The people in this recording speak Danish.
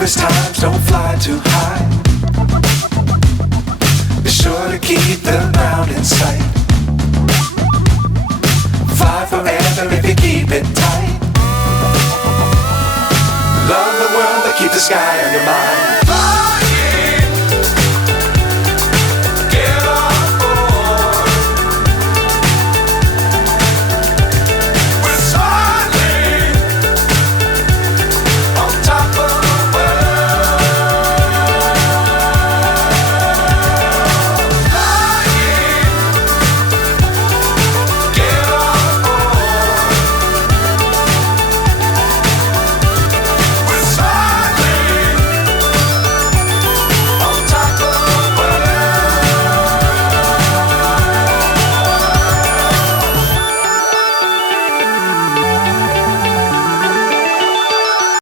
dangerous times, don't fly too high. Be sure to keep the ground in sight. Fly forever if you keep it tight. Love the world, but keep the sky on your mind.